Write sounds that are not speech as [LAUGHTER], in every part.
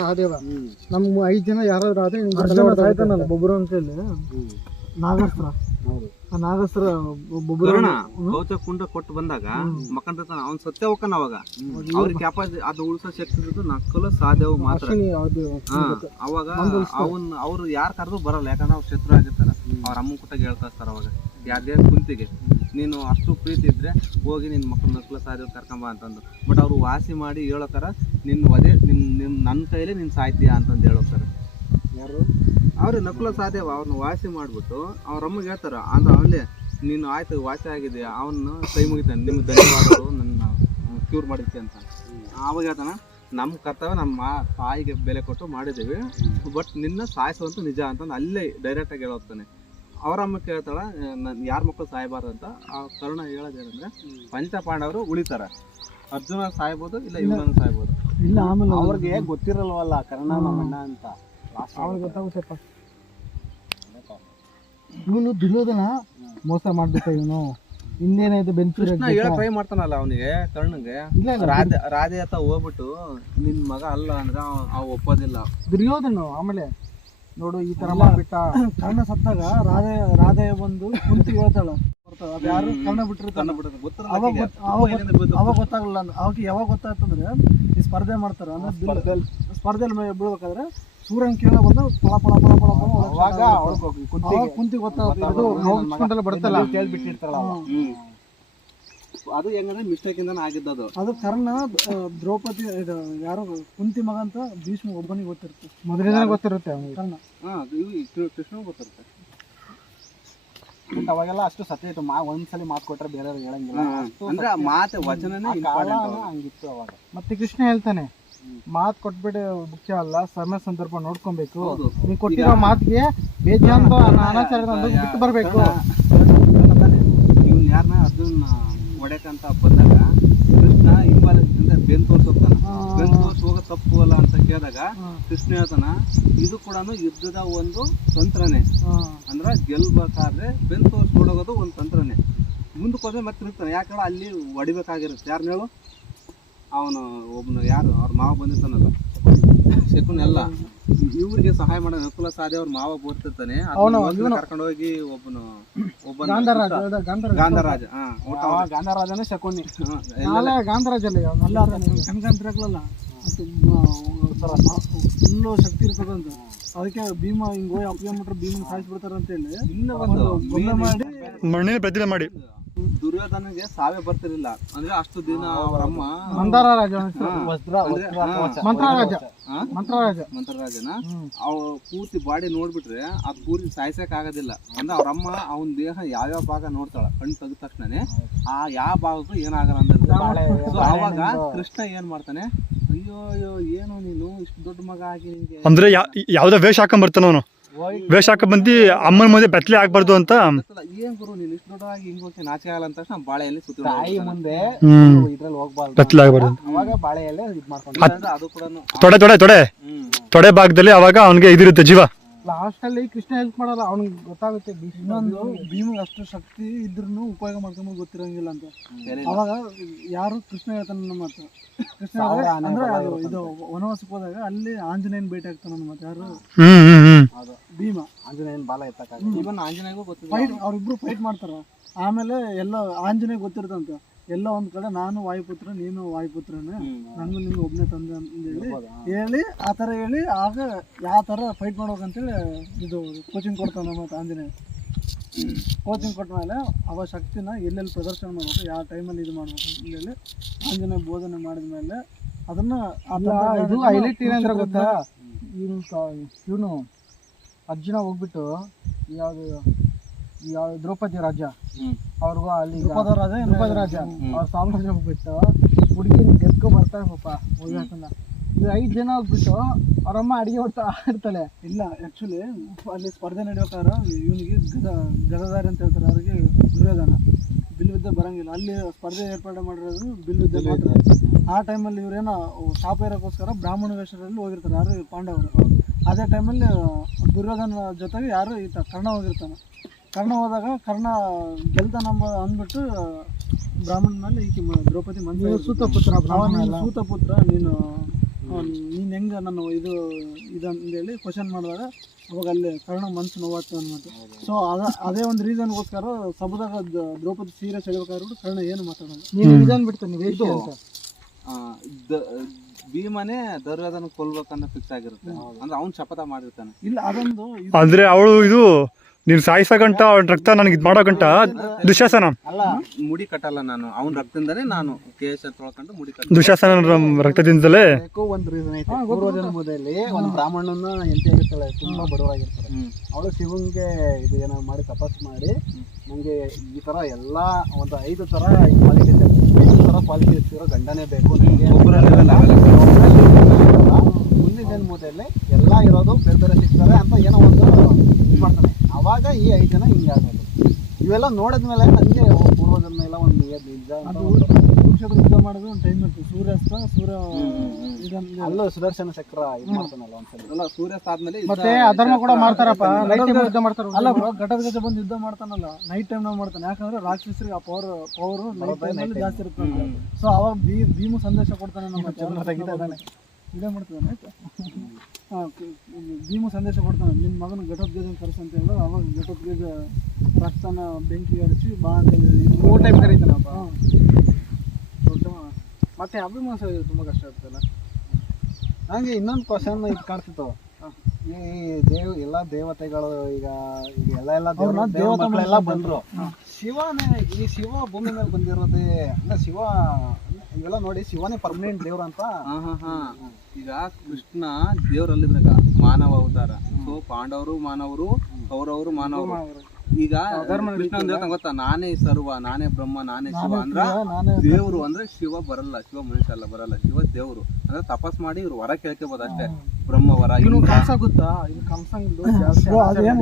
ಸಹದೇವ ನಮ್ ಐದ್ ಜನ ಯಾರಾದ್ರೂ ಆದ್ರೆ. ಸಾಯ್ತಾನಲ್ಲ ಬೊಬ್ಬರು ಅಂತ ಹೇಳಿ. ನಾಗಸ್ತ್ರ ಆ ನಾಗಸ್ತ್ರ ಬೊಬ್ಬರು. ಕರ್ಣ ಗೌತ ಕುಂಡ ಕೊಟ್ಟು ಬಂದಾಗ ಮಕ್ಕಂತ ಅವ್ನ್ ಸತ್ಯ ಹೋಗ್ತಾನ ಅವಾಗ ಅವ್ರಿಗೆ ಕ್ಯಾಪಾಸಿ ಅದು ಉಳಿಸೋ ಶಕ್ತಿ ಇರೋದು ನಕ್ಕಲು ಸಾಧ್ಯವು ಮಾತ್ರ. ಅವಾಗ ಅವನ್ ಅವ್ರು ಯಾರ್ ಕರೆದು ಬರಲ್ಲ ಯಾಕಂದ್ರೆ ಅವ್ರು ಶತ್ರು ಆಗಿರ್ತಾರ. ಅವ್ರ ಅಮ್ಮ ಕುಟ್ಟಾಗ ಹೇಳ್ತಾ ಇರ್ತಾರ ಅವಾಗ. ಯಾರ್ದೇ ಕುಂತಿಗೆ. ನೀನು ಅಷ್ಟು ಪ್ರೀತಿ ಇದ್ದರೆ ಹೋಗಿ ನಿನ್ ಮಕ್ಕಳ ನಕ್ಲ ಸಾಧ್ಯ ಕರ್ಕೊಂಬ ಅಂತಂದು ಬಟ್ ಅವರು ವಾಸಿ ಮಾಡಿ ಹೇಳೋಕಾರ ನಿನ್ನ ವದೆ ನಿಮ್ಮ ನಿಮ್ಮ ನನ್ನ ಕೈಲೇ ನೀನು ಸಾಯ್ತೀಯಾ ಅಂತಂದು ಹೇಳೋತ್ತಾರೆ ಯಾರು? ಅವ್ರಿಗೆ ನಕುಲ ಸಾಧ್ಯವ ಅವ್ರನ್ನ ವಾಸಿ ಮಾಡಿಬಿಟ್ಟು ಅವ್ರ ಅಮ್ಮಗೆ ಹೇಳ್ತಾರೆ ಅಂದ್ರೆ ಅವನೇ ನೀನು ಆಯ್ತು ವಾಸಿ ಆಗಿದೆ ಅವನ್ನ ಕೈ ಮುಗಿತಾನೆ ನಿಮ್ಗೆ ಧನ್ಯವಾದಗಳು ನನ್ನ ಕ್ಯೂರ್ ಮಾಡಿದ್ದೆ ಅಂತ. ಅವಾಗ ಹೇಳ್ತಾನೆ ನಮ್ಮ ಕರ್ತವ್ಯ ನಮ್ಮ ಮಾ- ತಾಯಿಗೆ ಬೆಲೆ ಕೊಟ್ಟು ಮಾಡಿದ್ದೀವಿ ಬಟ್ ನಿನ್ನ ಸಾಯಿಸುವಂತ ನಿಜ ಅಂತಂದು ಅಲ್ಲೇ ಡೈರೆಕ್ಟಾಗಿ ಹೇಳೋಗ್ತಾನೆ ಅವ್ರ ಅಮ್ಮ ಕೇಳ್ತಾಳ ನನ್ ಯಾರ ಮಕ್ಕಳು ಸಾಯಬಾರ್ದು ಅಂತ. ಆ ಕರ್ಣ ಹೇಳೋದೇನಂದ್ರೆ ಪಂಚಪಾಂಡವರು ಉಳಿತಾರ. ಅರ್ಜುನ ಸಾಯ್ಬೋದು ಇಲ್ಲ ಇವನನ್ನು ಸಾಯ್ಬೋದು? ಇಲ್ಲ ಆಮೇಲೆ ಅವ್ರಿಗೆ ಗೊತ್ತಿರಲ್ವಲ್ಲ ಕರ್ಣ ನಮ್ಮಣ್ಣ ಅಂತ. Last ಅವ್ರಿಗೆ ಗೊತ್ತಾಗುತ್ತಪ್ಪ ಇವನು ದುರ್ಯೋಧನ ಮೋಸ ಮಾಡ್ಬಿಟ್ಟ ಇವನು. ಇನ್ನೇನಾಯ್ತು ಬೆನ್ಫಿಟ್ ಹೇಳಕ್ ಟ್ರೈ ಮಾಡ್ತಾನಲ್ಲ ಅವನಿಗೆ ಕರ್ಣಂಗೆ ಇಲ್ಲ ರಾಧೆ ರಾಧೆ ಹೋಗ್ಬಿಟ್ಟು ನಿನ್ ಮಗ ಅಲ್ಲ ಅಂದ್ರೆ ಅವ ಒಪ್ಪೋದಿಲ್ಲ. ದುರ್ಯೋಧನ ಆಮೇಲೆ ನೋಡು ಈ ತರ ಮಾಡ್ಬಿಟ್ಟ. ಕರ್ಣ ಸತ್ತಾಗ ರಾಧೆ ರಾಧೆ ಬಂದು ಕುಂತಿ ಹೇಳ್ತಾಳ. ಬರ್ತಾಳ. ಅದು ಯಾರು ಕರ್ಣ ಬಿಟ್ಟಿರ್ತಾನ ಅವಾಗ ಗೊತ್ತಾಗಲ್ಲ ಅವಾಗ ಯಾವಾಗ ಗೊತ್ತಾಗ್ತಂದ್ರೆ ಈ ಸ್ಪರ್ಧೆ ಮಾಡ್ತಾರ. ಅಂದ್ರೆ ಸ್ಪರ್ಧೆಯಲ್ಲಿ ಬೀಳ್ಬೇಕಾದ್ರೆ ಸೂರ್ಯನ ಕಿರಣ ಬಂದು ಪಳ ಪಳ ಪಳ ಪಳ ಕುಂತಿ ಗೊತ್ತಾಗುತ್ತೆ. ಇದು ಬರ್ತಲ್ಲ ಕೇಳ್ಬಿಟ್ಟಿರ್ತಾಳ. ಅದು ಹೆಂಗಂದ್ರೆ ಮಿಸ್ಟೇಕ್ ಇಂದ ಆಗಿದ್ದದು. ಅದು ಕರ್ಣ ದ್ರೌಪದಿ ಯಾರು ಯಾರೋ ಕುಂತಿ ಮಗ ಅಂತ ಭೀಷ್ಮ ಒಬ್ಬನಿಗೆ ಗೊತ್ತಿರುತ್ತೆ. ಮೊದಲಿಂದ ಗೊತ್ತಿರುತ್ತೆ ಕರ್ಣ. ಹಾ ಇವು ಕೃಷ್ಣ ಗೊತ್ತಿರುತ್ತೆ. ಬಟ್ ಅವಾಗೆಲ್ಲ ಅಷ್ಟು ಸತ್ಯ ಇತ್ತು. ಮಾ ಒಂದ್ಸಲಿ ಮಾತು ಕೊಟ್ರೆ ಬೇರೆ ಹೇಳಂಗಿಲ್ಲ. ಅಷ್ಟು ಅಂದ್ರೆ ಆ ಮಾತೆ ವಚನನೇ ಇಂಪಾರ್ಟೆಂಟ್ ಹಂಗಿತ್ತು ಅವಾಗ. ಮತ್ತೆ ಕೃಷ್ಣ ಹೇಳ್ತಾನೆ ಮಾತ್ ಕೊಟ್ಬಿಟ್ಟು ಮುಖ್ಯ ಅಲ್ಲ ಸಮಯ ಸಂದರ್ಭ ನೋಡ್ಕೊಬೇಕು. ಹೌದು. ಕೊಟ್ಟಿರೋ ಮಾತಿಗೆ ಬೇಜಾನ್ ಅನಾಚಾರ ಬಿಟ್ಟು ಬರ್ಬೇಕು ಇವ್ನ ಯಾರನ್ನ ಅರ್ಜುನ್ ಹೊಡೆಕಂತ ಬಂದಾಗ ಕೃಷ್ಣ ಹಿಂಬಾಲ ಅಂದ್ರೆ ಬೆನ್ ತೋರ್ಸ್ ಹೋಗ್ತಾನ ಬೆನ್ ತೋರ್ಸ್ ಹೋಗೋ ತಪ್ಪು ಅಲ್ಲ ಅಂತ ಕೇಳಿದಾಗ ಕೃಷ್ಣ ಹೇಳ್ತಾನ ಇದು ಕೂಡ ಯುದ್ಧದ ಒಂದು ತಂತ್ರನೇ. ಅಂದ್ರ ಗೆಲ್ಬೇಕಾದ್ರೆ ಬೆನ್ ತೋರ್ಸ್ ಹೊಡೋಗೋದು ಒಂದು ತಂತ್ರನೇ. ಮುಂದಕ್ಕೆ ಹೋದ್ರೆ ಮತ್ತೆ ನಿಲ್ತಾನೆ ಯಾಕಂದ್ರೆ ಅಲ್ಲಿ ಹೊಡಿಬೇಕಾಗಿರುತ್ತೆ. ಯಾರನ್ನ ಹೇಳು? ಅವನು ಒಬ್ಬನು ಯಾರು? ಅವ್ರ ಮಾವ ಬಂದಿರ್ತಾನಲ್ಲ. ಶಕುನೆಲ್ಲ. ಇವರಿಗೆ ಇವ್ರಿಗೆ ಸಹಾಯ ಮಾಡೋ ಅನುಕೂಲ ಸಾಧ್ಯ ಅವ್ರ ಮಾವ ಬರ್ತಿರ್ತಾನೆ. ಕರ್ಕೊಂಡು ಹೋಗಿ ಒಬ್ಬನು ಒಬ್ಬ ಗಾಂಧರಾಜ. ಗಾಂಧರಾಜನೇ ಶಕುನಿ. ಗಾಂಧರಾಜ ಅಲ್ಲ ಫುಲ್ ಫುಲ್ಲು ಶಕ್ತಿ ಇರ್ತದಂತ ಅದಕ್ಕೆ ಭೀಮ ಹಿಂಗ್ ಹೋಗಿ ಅಪ್ಲೈ ಮಾಡ್ರೆ ಭೀಮನ್ ಸಾಯಿಸ್ಬಿಡ್ತಾರ ಅಂತ ಹೇಳಿ ಇನ್ನ ಒಂದು ಮಾಡಿ ಮಣ್ಣಿನ ಪ್ರತಿಮೆ ಮಾಡಿ. ದುರ್ಯೋಧನಿಗೆ ಸಾವೇ ಬರ್ತಿರ್ಲಿಲ್ಲ. ಅಂದ್ರೆ ಅಷ್ಟು ದಿನ ಅವ್ರ ಅಮ್ಮ ಮಂದಾರ ರಾಜ. ಮಂತ್ರರಾಜ? ಮಂತ್ರರಾಜ. ಮಂತ್ರರಾಜನ? ಅವ ಪೂರ್ತಿ ಬಾಡಿ ನೋಡ್ಬಿಟ್ರೆ ಆ ಪೂರ್ತಿ ಸಾಯ್ಸಕ್ ಆಗೋದಿಲ್ಲ. ಅಂದ್ರೆ ಅವ್ರ ಅಮ್ಮ ಅವನ ದೇಹ ಯಾವ್ಯಾವ ಭಾಗ ನೋಡ್ತಾಳ ಕಣ್ ತೆಗೆದ ತಕ್ಷಣನೇ ಆ ಯಾವ ಭಾಗಕ್ಕೂ ಏನಾಗಲ್ಲ ಅಂದ್ರೆ ಅವಾಗ ಕೃಷ್ಣ ಏನ್ ಮಾಡ್ತಾನೆ? ಅಯ್ಯೋ ಅಯ್ಯೋ ಏನು ನೀನು? ಇಷ್ಟು ದೊಡ್ಡ ಮಗ ಆಗಿ ನಿನ್ಗೆ? ಅಂದ್ರೆ ಯಾವ್ದೋ ವೇಷ ಹಾಕೊಂಡ್ ಬರ್ತಾನ ಅವನು ವೇಷ ಹಾಕೊಂಡ್ ಬಂದು ಅಮ್ಮನ ಮುಂದೆ ಬೆತ್ತಲೆ ಆಗ್ಬಾರ್ದು ಅಂತ. ಗೊತ್ತಲ್ಲ, ಏನ್ ಗುರು ನೀನು? ಇಷ್ಟು ದೊಡ್ಡದಾಗಿ ಹಿಂಗ್ ಹೋಗಿ ನಾಚಿಕೆ ಆಗಲ್ಲ ಅಂತ ತಕ್ಷಣ ಬಾಳೆಯಲ್ಲಿ ಸುತ್ತ ತಾಯಿ ಮುಂದೆ ಹ್ಮ್. ಇದ್ರಲ್ಲಿ ಹೋಗ್ಬಾರ್ದು. ಬೆತ್ತಲೆ ಆಗ್ಬಾರ್ದು ಅವಾಗ ಬಾಳೆ ಎಲೆ ಇದ್ ಮಾಡ್ಕೊಂಡು ಅದು ಕೂಡ ತೊಡೆ ತೊಡೆ ತೊಡೆ. ಹ್ಮ್. ತೊಡೆ ಭಾಗದಲ್ಲಿ ಅವಾಗ ಅವನಿಗೆ ಇದಿರುತ್ತೆ ಜೀವ. ಲಾಸ್ಟ್ ಅಲ್ಲಿ ಕೃಷ್ಣ ಹೆಲ್ಪ್ ಮಾಡಲ್ಲ ಅವ್ನಿಗೆ ಗೊತ್ತಾಗುತ್ತೆ ಇನ್ನೊಂದು ಭೀಮಿಗೆ ಅಷ್ಟು ಶಕ್ತಿ ಇದ್ರೂ ಉಪಯೋಗ ಮಾಡ್ಕೊಂಡು ಗೊತ್ತಿರಂಗಿಲ್ಲ ಅಂತ. ಅವಾಗ ಯಾರು ಕೃಷ್ಣ ಹೇಳ್ತಾನೆ ನಮ್ಮ ಮಾತು? ಕೃಷ್ಣ ಅಂದ್ರೆ ಅದು ಇದು ವನವಾಸಕ್ಕೆ ಹೋದಾಗ ಅಲ್ಲಿ ಆಂಜನೇಯನ್ ಭೇಟಿ ಆಗ್ತಾನ ನಮ್ಮ ಮಾತು ಯಾರು? ಹ್ಮ್ ಹ್ಮ್ ಹ್ಮ್. ಅದು. ಭೀಮ. ಆಂಜನೇಯನ್ ಬಾಲ ಎತ್ತಕ್ಕ ಇವನ್ ಆಂಜನೇಯಗೂ ಗೊತ್ತಿಲ್ಲ. ಫೈಟ್ ಅವ್ರಿಬ್ರು ಫೈಟ್ ಮಾಡ್ತಾರ. ಆಮೇಲೆ ಎಲ್ಲ ಆಂಜನೇಯ ಗೊತ್ತಿರ್ತಂತ. ಎಲ್ಲ ಒಂದ್ ಕಡೆ ನಾನು ವಾಯುಪುತ್ರ ನೀನು ವಾಯುಪುತ್ರನ. ನಂಗು ನಿಮ್ಗೆ ಒಬ್ನೇ ತಂದೆ ಅಂತ ಹೇಳಿ ಆ ಥರ ಹೇಳಿ ಆಗ ಯಾವ ಥರ ಫೈಟ್ ಮಾಡ್ಬೇಕಂತೇಳಿ ಇದು ಕೋಚಿಂಗ್ ಕೊಡ್ತಾನೆ ಮತ್ತೆ ಆಂಜನೇಯ. ಕೋಚಿಂಗ್ ಕೊಟ್ಟ ಮೇಲೆ ಅವ ಶಕ್ತಿನ ಎಲ್ಲೆಲ್ಲಿ ಪ್ರದರ್ಶನ ಮಾಡ್ಬೇಕು ಯಾವ ಟೈಮಲ್ಲಿ ಇದು ಮಾಡ್ಬೇಕು ಅಂತ ಹೇಳಿ ಆಂಜನೇಯ ಬೋಧನೆ ಮಾಡಿದ ಮೇಲೆ ಅದನ್ನ ಇದು ಹೈಲೈಟ್ ಏನಂದ್ರೆ ಗೊತ್ತಾ? ಇವನು ಇವನು ಅರ್ಜುನ ಹೋಗ್ಬಿಟ್ಟು ಯಾವ್ದು ಯಾವ ದ್ರೌಪದಿ ರಾಜ್ಯ. ಅವ್ರಿಗೂ ಅಲ್ಲಿ ದ್ರೌಪದ ರಾಜ ದ್ರೌಪದ ರಾಜ. ಅವ್ರ ಸಾಮ್ರಾಜ್ಯ ಹೋಗ್ಬಿಟ್ಟು ಹುಡುಗಿ ಗೆದ್ಕೊ ಬರ್ತಾರೆ ಪಾಪ ಹೋಗ್ಬೇಕನ್ನ ಇದು ಐದು ಜನ ಹೋಗ್ಬಿಟ್ಟು ಅವರಮ್ಮ ಅಡಿಗೆ ಹೊಡ್ತಾ ಆಡ್ತಾಳೆ ಇಲ್ಲ ಆ್ಯಕ್ಚುಲಿ ಅಲ್ಲಿ ಸ್ಪರ್ಧೆ ನಡೆಯೋಕಾರ ಇವನಿಗೆ ಗದ ಗದದಾರಿ ಅಂತ ಹೇಳ್ತಾರೆ. ಅವ್ರಿಗೆ ದುರ್ಯೋಧನ. ಬಿಲ್ವಿದ್ದೆ ಬರಂಗಿಲ್ಲ. ಅಲ್ಲಿ ಸ್ಪರ್ಧೆ ಏರ್ಪಾಡು ಮಾಡಿರೋದು ಬಿಲ್ವಿದ್ದೆ ಮಾತ್ರ. ಆ ಟೈಮಲ್ಲಿ ಇವರೇನೋ ಶಾಪ ಇರೋಕ್ಕೋಸ್ಕರ ಬ್ರಾಹ್ಮಣ ವೇಷದಲ್ಲಿ ಹೋಗಿರ್ತಾರೆ. ಯಾರು ಪಾಂಡವರು. ಅದೇ ಟೈಮಲ್ಲಿ ದುರ್ಯೋಧನ ಜೊತೆಗೆ ಯಾರು ಈತ ಕರ್ಣ ಹೋಗಿರ್ತಾನೆ. ಕರ್ಣ ಹೋದಾಗ ಕರ್ಣ ಗೆಲ್ತಾನ ಅಂಬ ಅಂದ್ಬಿಟ್ಟು ಬ್ರಾಹ್ಮಣ ಮೇಲೆ ಈಕೆ ದ್ರೌಪದಿ ಮಂದಿ ಸೂತ ಪುತ್ರ ಸೂತ ಪುತ್ರ ನೀನು ನೀನು ಹೆಂಗೆ ನಾನು ಇದು ಇದಂದೇಳಿ ಕ್ವಶನ್ ಮಾಡಿದಾಗ ಅವಾಗ ಅಲ್ಲಿ ಕರ್ಣ ಮನ್ಸು ನೋವಾಗ್ತದೆ ಅನ್ಬಿಟ್ಟು. ಸೊ ಅದ ಅದೇ ಒಂದು ರೀಸನ್ಗೋಸ್ಕರ ಸಬದಾಗ ದ್ರೌಪದಿ ಸೀರೆ ಸೆಳಬೇಕಾದ್ರು ಕರ್ಣ ಏನು ಮಾತಾಡೋದು ನೀನು ರೀಸನ್ ಬಿಡ್ತಾನೆ ಅಂತ. ಆ, ಭೀಮನೇ ದುರ್ಯೋಧನ ಕೊಲ್ಬೇಕನ್ನೋ ಫಿಕ್ಸ್ ಆಗಿರುತ್ತೆ. ಅಂದ್ರೆ ಅವ್ನು ಶಪಥ ಮಾಡಿರ್ತಾನೆ. ಇಲ್ಲ ಅದೊಂದು ಅಂದ್ರೆ ಅವಳು ಇದು ನೀನು ಸಾಯಿಸಗಂಟ ಅವ್ನ ರಕ್ತ ನನಗೆ ಇದು ಮಾಡೋಗಂಟ ದುಶಾಸನ. ಅಲ್ಲ ಮುಡಿ ಕಟ್ಟಲ್ಲ ನಾನು. ಅವ್ನ ರಕ್ತದಿಂದಲೇ ನಾನು ಕೇಶ ತೊಳ್ಕೊಂಡು ಮುಡಿ ಕಟ್ಟ ದುಶಾಸನ ರಕ್ತದಿಂದಲೇ? ಒಂದು ರೀಸನ್ ಐತೆ. ಪೂರ್ವ ಜನ್ಮದಲ್ಲಿ ಒಂದು ಬ್ರಾಹ್ಮಣನ ಎಂತ ಆಗಿರ್ತಾಳೆ ತುಂಬಾ ಬಡವರಾಗಿರ್ತಾರೆ ಅವಳು ಶಿವಂಗೆ ಇದು ಏನೋ ಮಾಡಿ ತಪಸ್ ಮಾಡಿ ನನಗೆ ಈ ತರ ಎಲ್ಲಾ ಒಂದು ಐದು ತರ ಪಾಲಿಕೆ ಐದು ತರ ಪಾಲಿಕೆ ಇರೋ ಗಂಡನೇ ಬೇಕು ನನಗೆ. ಮುಂದಿನ ಜನ್ಮದಲ್ಲಿ ಎಲ್ಲ ಇರೋದು ಬೇರೆ ಬೇರೆ ಸಿಗ್ತಾರೆ ಅಂತ ಏನೋ ಅವಾಗ ಈ ಐದು ಜನ ಹಿಂಗಾಗೋದು ಇವೆಲ್ಲ ನೋಡಿದ್ಮೇಲೆ ನನಗೆ ಪೂರ್ವ ಜನ್ಮ ಎಲ್ಲ ಒಂದು ನಿಜ ಅದು ಕುರುಕ್ಷೇತ್ರ ಯುದ್ಧ ಮಾಡೋದು ಒಂದು ಟೈಮ್ ಇರ್ತದೆ ಸೂರ್ಯಾಸ್ತ ಸೂರ್ಯ ಇದನ್ನ ಅಲ್ಲೂ ಸುದರ್ಶನ ಚಕ್ರ ಇದು ಮಾಡ್ತಾನಲ್ಲ ಒಂದ್ಸಲ. ಅಲ್ಲ ಸೂರ್ಯಾಸ್ತ ಆದ್ಮೇಲೆ ಮತ್ತೆ ಅಧರ್ಮ ಕೂಡ ಮಾಡ್ತಾರಪ್ಪ. ನೈಟ್ ಟೈಮ್ ಯುದ್ಧ ಮಾಡ್ತಾರೆ ಅಲ್ಲ ಬ್ರೋ ಘಟದ ಗಜ ಬಂದು ಯುದ್ಧ ಮಾಡ್ತಾನಲ್ಲ. ನೈಟ್ ಟೈಮ್ ನಾವು ಮಾಡ್ತಾನೆ. ಯಾಕಂದ್ರೆ ರಾಕ್ಷಸರಿಗೆ ಆ ಪವರ್ ಪವರ್ ನೈಟ್ ಟೈಮ್ ಜಾಸ್ತಿ ಇರುತ್ತೆ ಸೊ ಅವಾಗ ಭೀಮ ಭೀಮು ಸಂದೇಶ ಕೊಡ್ತಾನೆ ನಮ್ಮ [LAUGHS] ಚಂದ್ರ ತೆಗಿತಾ ಇದ್ದಾನೆ. ಇದೇ ಮಾಡ್ತಾನೆ ಆಯ್ತಾ? ಭೀಮು ಸಂದೇಶ ಕೊಡ್ತಾನೆ ನಿಮ್ಮ ಮಗನ ಘಟೋದ್ಗಜ ಕರೆಸ ಅಂತ ಹೇಳಿ ಅವಾಗ ಘಟೋದ್ಗಜ ರಕ್ತನ ಬೆಂಕಿ ಹರಿಸಿ ಬಾ ಅಂತ ಹೇಳಿ. ಮೂರ್ ಟೈಮ್ ಕರೀತಾನಪ್ಪ. ಹಾ. ದೊಡ್ಡ ಮತ್ತೆ ಅಭಿಮಾಸ ತುಂಬಾ ಕಷ್ಟ ಆಗ್ತದಲ್ಲ? ಹಾಗೆ ಇನ್ನೊಂದು ಕ್ವಶನ್ ಇದು ಕಾಡ್ತಿತ್ತು ಈ ದೇವ್ ಎಲ್ಲ ದೇವತೆಗಳು ಈಗ ಈಗ ಎಲ್ಲ ಎಲ್ಲ ದೇವ್ರ ಮಕ್ಕಳೆಲ್ಲ ಬಂದ್ರು. ಶಿವನೇ ಈ ಶಿವ ಭೂಮಿ ಮೇಲೆ ಬಂದಿರೋದೇ ಅಂದ್ರೆ ಶಿವ ಇವೆಲ್ಲ ನೋಡಿ ಶಿವನೇ ಪರ್ಮನೆಂಟ್ ದೇವ್ರ ಅಂತ. ಹಾ ಹಾ ಹಾ. ಈಗ ಕೃಷ್ಣ ದೇವ್ರಲ್ಲಿದ್ರಾಗ ಮಾನವ ಅವತಾರ. ಸೊ ಪಾಂಡವರು ಮಾನವರು ಕೌರವರು ಮಾನವರು. ಈಗ ಕೃಷ್ಣ ಗೊತ್ತ ಗೊತ್ತಾ? ನಾನೇ ಸರ್ವ ನಾನೇ ಬ್ರಹ್ಮ ನಾನೇ ಶಿವ ಅಂದ್ರ ದೇವ್ರು ಅಂದ್ರೆ ಶಿವ ಬರಲ್ಲ ಶಿವ ಮನುಷ್ಯ ಅಲ್ಲ ಬರಲ್ಲ ಶಿವ ದೇವ್ರು. ಅಂದ್ರೆ ತಪಸ್ ಮಾಡಿ ಇವ್ರು ವರ ಕೇಳ್ಕೋಬಹುದು ಅಷ್ಟೇ. ಬ್ರಹ್ಮ ವರ. ಕಂಸ ಗೊತ್ತಾ? ಏನ್.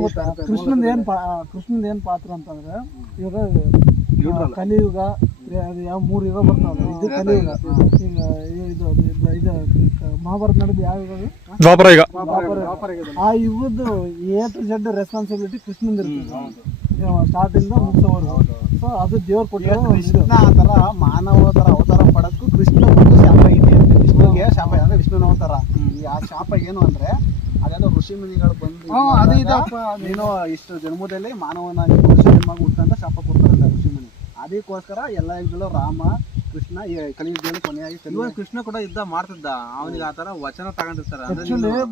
ಕೃಷ್ಣಂದ ಏನ್ ಪಾ ಕೃಷ್ಣಂದ ಏನ್ ಪಾತ್ರ ಅಂತಂದ್ರೆ ಇವಾಗ ಕಲಿಯುಗ ಅದು ಯಾವ ಮೂರು ಯುಗ ಬರ್ತಾವಲ್ಲ ಇದು ಕಲಿಯುಗ. ಈಗ ಇದು ಇದು- ಇದು ಮಹಾಭಾರತ ನಡೆದು ಯಾವ ಯುಗ? ದ್ವಾಪರ ಈಗ ವ್ಯಾಪಾರ ಇದೆ. ಆ ಯುಗದ ಎ ಟು ಜೆಡ್ ರೆಸ್ಪಾನ್ಸಿಬಿಲಿಟಿ ಕೃಷ್ಣಂದ ಇರ್ತದೆ. ಸ್ಟಾರ್ಟ್ ಇಂದ ಮುಗಿಸೋವರೆಗೂ. ಸೊ ಅದು ದೇವ್ರ ಕೊಟ್ಟಿರೋ. ಕೃಷ್ಣ ಆ ತರ ಮಾನವ ತರ ಅವತಾರ ಪಡಕ್ಕೂ ಕೃಷ್ಣ ಒಂದು ಶಾಪ ಇದೆ. ವಿಷ್ಣುಗೆ ಶಾಪ ಅಂದ್ರೆ ವಿಷ್ಣುನ ಅವತಾರ. ಈ ಆ ಶಾಪ ಏನು ಅಂದ್ರೆ ಅದೇನೋ ಋಷಿ ಮುನಿಗಳು ಬಂದು ಅದೇ ನೀನು ಇಷ್ಟು ಜನ್ಮದಲ್ಲಿ ಮಾನವನಾಗಿ ಪುರುಷ ಜನ್ಮ ಹುಟ್ಟಂತ ಶಾಪ ಕೊಡ್ತಾರಲ್ಲ ಋಷಿ ಮುನಿ. ಅದಕ್ಕೋಸ್ಕರ ಎಲ್ಲ ಯುಗದಲ್ಲೂ ರಾಮ ಕೃಷ್ಣ ಈ ಕಲಿಯುಗದಲ್ಲಿ ಕೊನೆಯಾಗಿ ಕಲಿಯುವ ಕೃಷ್ಣ ಕೂಡ ಯುದ್ಧ ಮಾಡ್ತಿದ್ದ. ಅವನಿಗೆ ಆತರ ವಚನ ತಗೊಂಡಿರ್ತಾರೆ. ಅಂದ್ರೆ